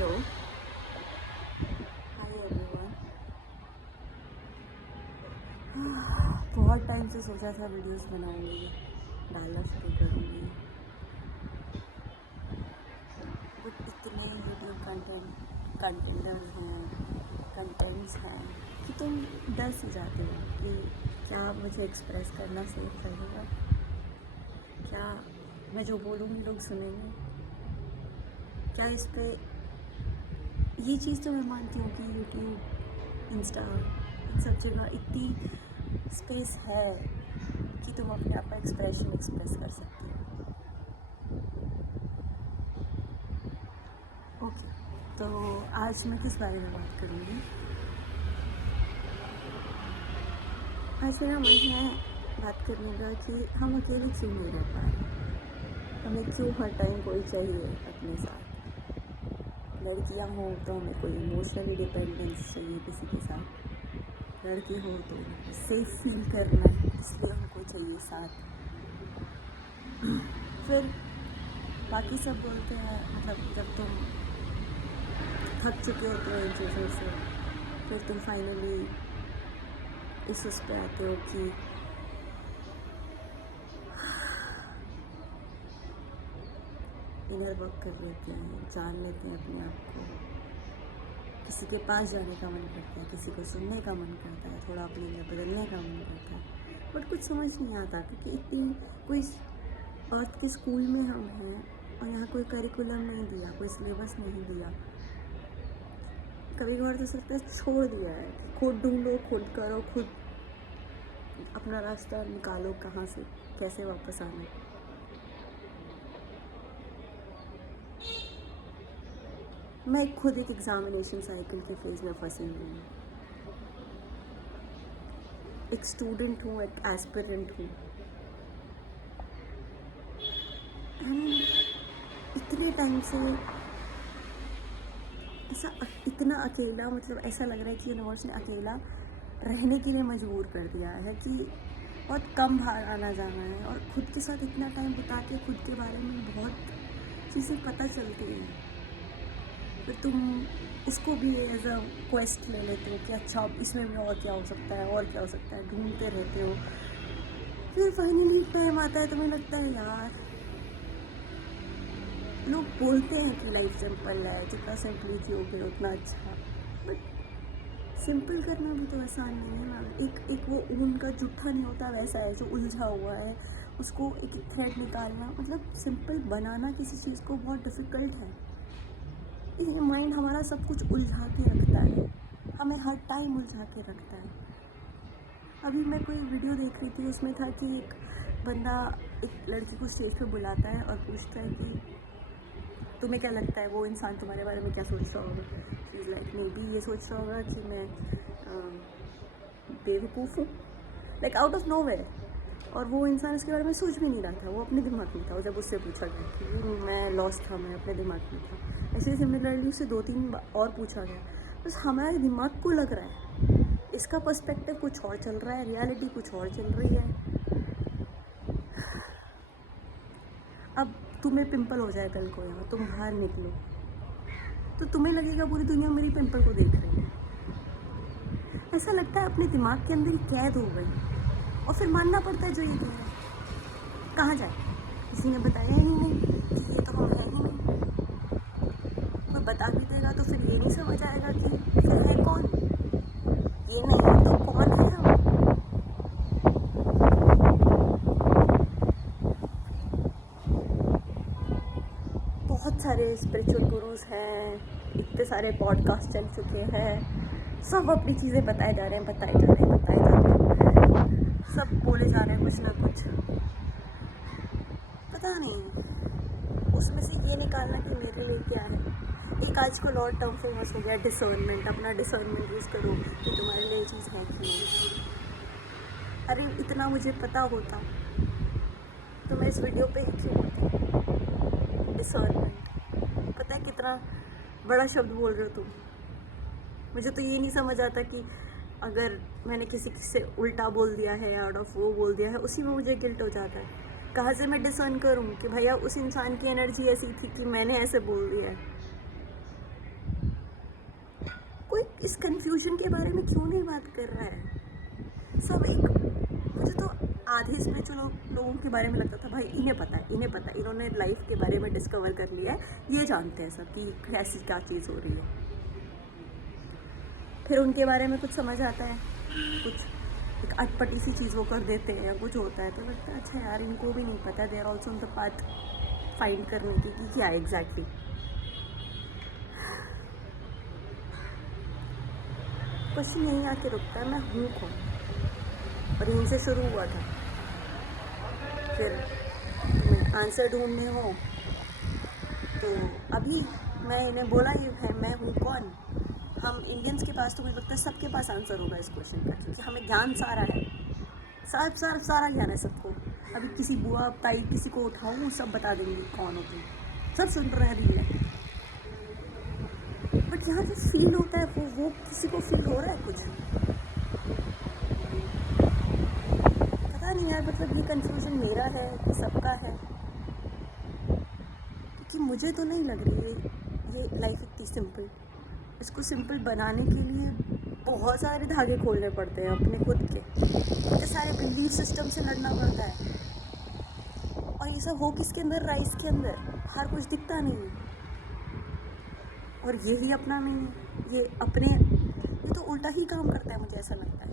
Hello, hi everyone. बहुत time से सोचा था वीडियोस बनाऊंगी, डालना शुरू करूंगी, बट इतने यूट्यूब कंटेंट्स हैं कि तुम डर सी जाते हो कि क्या मुझे एक्सप्रेस करना सेफ रहेगा, क्या मैं जो बोलूँगी लोग सुनेंगे, क्या इस पे ये चीज़ तो मैं मानती हूँ कि यूट्यूब, इंस्टा, इन सब जगह इतनी स्पेस है कि तुम अपने आप का एक्सप्रेशन एक्सप्रेस कर सकते हो। ओके, तो आज मैं किस बारे में बात करूँगी? आज मेरा मन है बात करने का कि हम अकेले क्यों नहीं रह पा रहे, हमें क्यों हर टाइम कोई चाहिए अपने साथ। लड़कियां हों तो हमें कोई इमोशनली डिपेंडेंस चाहिए किसी के साथ, लड़के हों तो सेफ फील करना है इसलिए उनको चाहिए साथ। फिर बाकी सब बोलते हैं, मतलब जब तुम थक चुके होते हो इन चीज़ों से, फिर तुम फाइनली उस पे आते हो कि इनर वर्क कर लेते हैं, जान लेते हैं अपने आप को। किसी के पास जाने का मन करता है, किसी को सुनने का मन करता है, थोड़ा अपने लिए बदलने का मन करता है, बट कुछ समझ नहीं आता क्योंकि इतनी कोई अर्थ के स्कूल में हम हैं और यहाँ कोई करिकुलम नहीं दिया, कोई सिलेबस नहीं दिया। कभी कभार तो लगता है छोड़ दिया है कि खुद ढूंढो, खुद करो, खुद अपना रास्ता निकालो, कहाँ से कैसे वापस आना। मैं खुद एक एग्ज़ामिनेशन साइकिल के फेज़ में फंसी हुई हूँ। एक स्टूडेंट हूँ, एक एस्पिरेंट हूँ। इतने टाइम से ऐसा इतना अकेला, मतलब ऐसा लग रहा है कि यूनिवर्स ने अकेला रहने के लिए मजबूर कर दिया है कि बहुत कम बाहर आना जाना है, और खुद के साथ इतना टाइम बिता के खुद के बारे में बहुत चीज़ें पता चलती हैं। फिर तुम इसको भी एज अ क्वेस्ट ले लेते हो कि अच्छा इसमें भी और क्या हो सकता है, और क्या हो सकता है, ढूंढते रहते हो। फिर फाइनली टाइम आता है, तुम्हें लगता है यार, लोग बोलते हैं कि लाइफ सिंपल है, जितना सिंपली जियोगे उतना अच्छा, बट सिंपल करना भी तो आसान नहीं है ना। एक वो ऊन का जूठा नहीं होता, वैसा है जो उलझा हुआ है, उसको एक एक थ्रेड निकालना, मतलब सिंपल बनाना किसी चीज़ को बहुत डिफ़िकल्ट है। ये माइंड हमारा सब कुछ उलझा के रखता है, हमें हर टाइम उलझा के रखता है। अभी मैं कोई वीडियो देख रही थी, उसमें था कि एक बंदा एक लड़की को स्टेज पे बुलाता है और पूछता है कि तुम्हें क्या लगता है वो इंसान तुम्हारे बारे में क्या सोच रहा होगा। She is like, may be ये सोच रहा होगा कि मैं बेवकूफ़ हूँ, लाइक आउट ऑफ नोवेयर। और वो इंसान इसके बारे में सोच भी नहीं रहा था, वो अपने दिमाग में था। और जब उससे पूछा गया कि मैं लॉस्ट था, मैं अपने दिमाग में था, ऐसे सिमिलरली उससे 2-3 और पूछा गया। बस हमारे दिमाग को लग रहा है इसका पर्सपेक्टिव कुछ और चल रहा है, रियलिटी कुछ और चल रही है। अब तुम्हें पिंपल हो जाए कल को, यहाँ तुम बाहर निकलो तो तुम्हें लगेगा पूरी दुनिया मेरी पिंपल को देख रही है। ऐसा लगता है अपने दिमाग के अंदर ही कैद हो गई, और फिर मानना पड़ता है जो ये कह रहा है। कहाँ जाए, किसी ने बताया ही नहीं कि ये तो हम है ही नहीं। कोई बता भी देगा तो फिर ये नहीं समझ आएगा कि फिर है कौन, ये नहीं तो कौन है हम। बहुत सारे स्पिरिचुअल गुरुज हैं, इतने सारे पॉडकास्ट चल चुके हैं, सब अपनी चीज़ें बताए जा रहे हैं, सब बोले जा रहे हैं कुछ ना कुछ। पता नहीं उसमें से ये निकालना कि मेरे लिए क्या है। एक आजकल और टर्म फेमस हो गया, डिसर्नमेंट। अपना डिसर्नमेंट यूज़ करो कि तुम्हारे लिए ये चीज़ है कि नहीं। अरे इतना मुझे पता होता तो मैं इस वीडियो पे ही क्यों होती। डिसर्नमेंट, पता है कितना बड़ा शब्द बोल रहे हो तुम। मुझे तो ये नहीं समझ आता कि अगर मैंने किसी से उल्टा बोल दिया है, आउट ऑफ वो बोल दिया है, उसी में मुझे गिल्ट हो जाता है। कहाँ से मैं डिसर्न करूँ कि भैया उस इंसान की एनर्जी ऐसी थी कि मैंने ऐसे बोल दिया है। कोई इस कन्फ्यूजन के बारे में क्यों नहीं बात कर रहा है? सब एक, मुझे तो आधे स्पिरिचुअल लोगों के बारे में लगता था भाई इन्हें पता है, इन्होंने लाइफ के बारे में डिस्कवर कर लिया है, ये जानते हैं सब कि कैसी क्या चीज़ हो रही है। फिर उनके बारे में कुछ समझ आता है, कुछ एक अटपटी सी चीज़ वो कर देते हैं या कुछ होता है तो लगता है अच्छा यार इनको भी नहीं पता, they are also on the path find करने की कि क्या एग्जैक्टली। क्वेश्चन यहीं आके रुकता है, मैं हूँ कौन? और यहीं से शुरू हुआ था। फिर तुम्हें आंसर ढूंढने हो तो अभी मैं इन्हें बोला ही है मैं हूँ कौन। हम इंडियंस के पास तो मुझे लगता है सबके पास आंसर होगा इस क्वेश्चन का, क्योंकि हमें ज्ञान सारा है, सारा ज्ञान है सबको। अभी किसी बुआ ताई किसी को उठाऊँ सब बता देंगे कौन हो तुम, सब सुन रहे हैं रील है। बट यहाँ जो फील होता है वो किसी को फील हो रहा है कुछ, पता नहीं यार। मतलब ये कंफ्यूजन मेरा है कि सबका है, क्योंकि मुझे तो नहीं लग रही है ये लाइफ इतनी सिंपल। इसको सिंपल बनाने के लिए बहुत सारे धागे खोलने पड़ते हैं अपने खुद के, इतने सारे बिलीफ सिस्टम से लड़ना पड़ता है। और ये सब हो किसके अंदर? राइस के अंदर। हर कुछ दिखता नहीं है और यही अपना नहीं है, ये तो उल्टा ही काम करता है, मुझे ऐसा लगता है।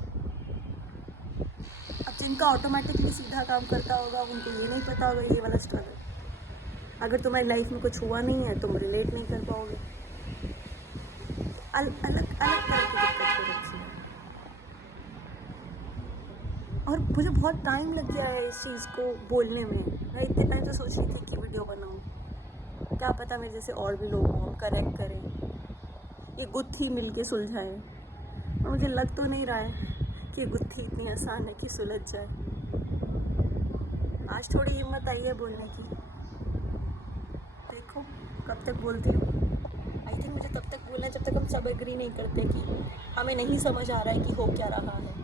अब जिनका ऑटोमेटिकली सीधा काम करता होगा उनको ये नहीं पता होगा ये वाला स्ट्रगल। अगर तुम्हारी लाइफ में कुछ हुआ नहीं है तुम रिलेट नहीं कर पाओगे। अलग अलग तरह की दिक्कत हो रखी है। और मुझे बहुत टाइम लग गया है इस चीज़ को बोलने में। मैं इतने टाइम से सोच रही थी कि वीडियो बनाऊँ, क्या पता मेरे जैसे और भी लोग हों, करेक्ट करें, ये गुत्थी मिल के सुलझाए। और मुझे लग तो नहीं रहा है कि गुत्थी इतनी आसान है कि सुलझ जाए। आज थोड़ी हिम्मत आई है बोलने की, देखो कब तक बोलती हूँ। आई थिंक मुझे तब तक बोलना है जब तक हम सब एग्री नहीं करते कि हमें नहीं समझ आ रहा है कि हो क्या रहा है।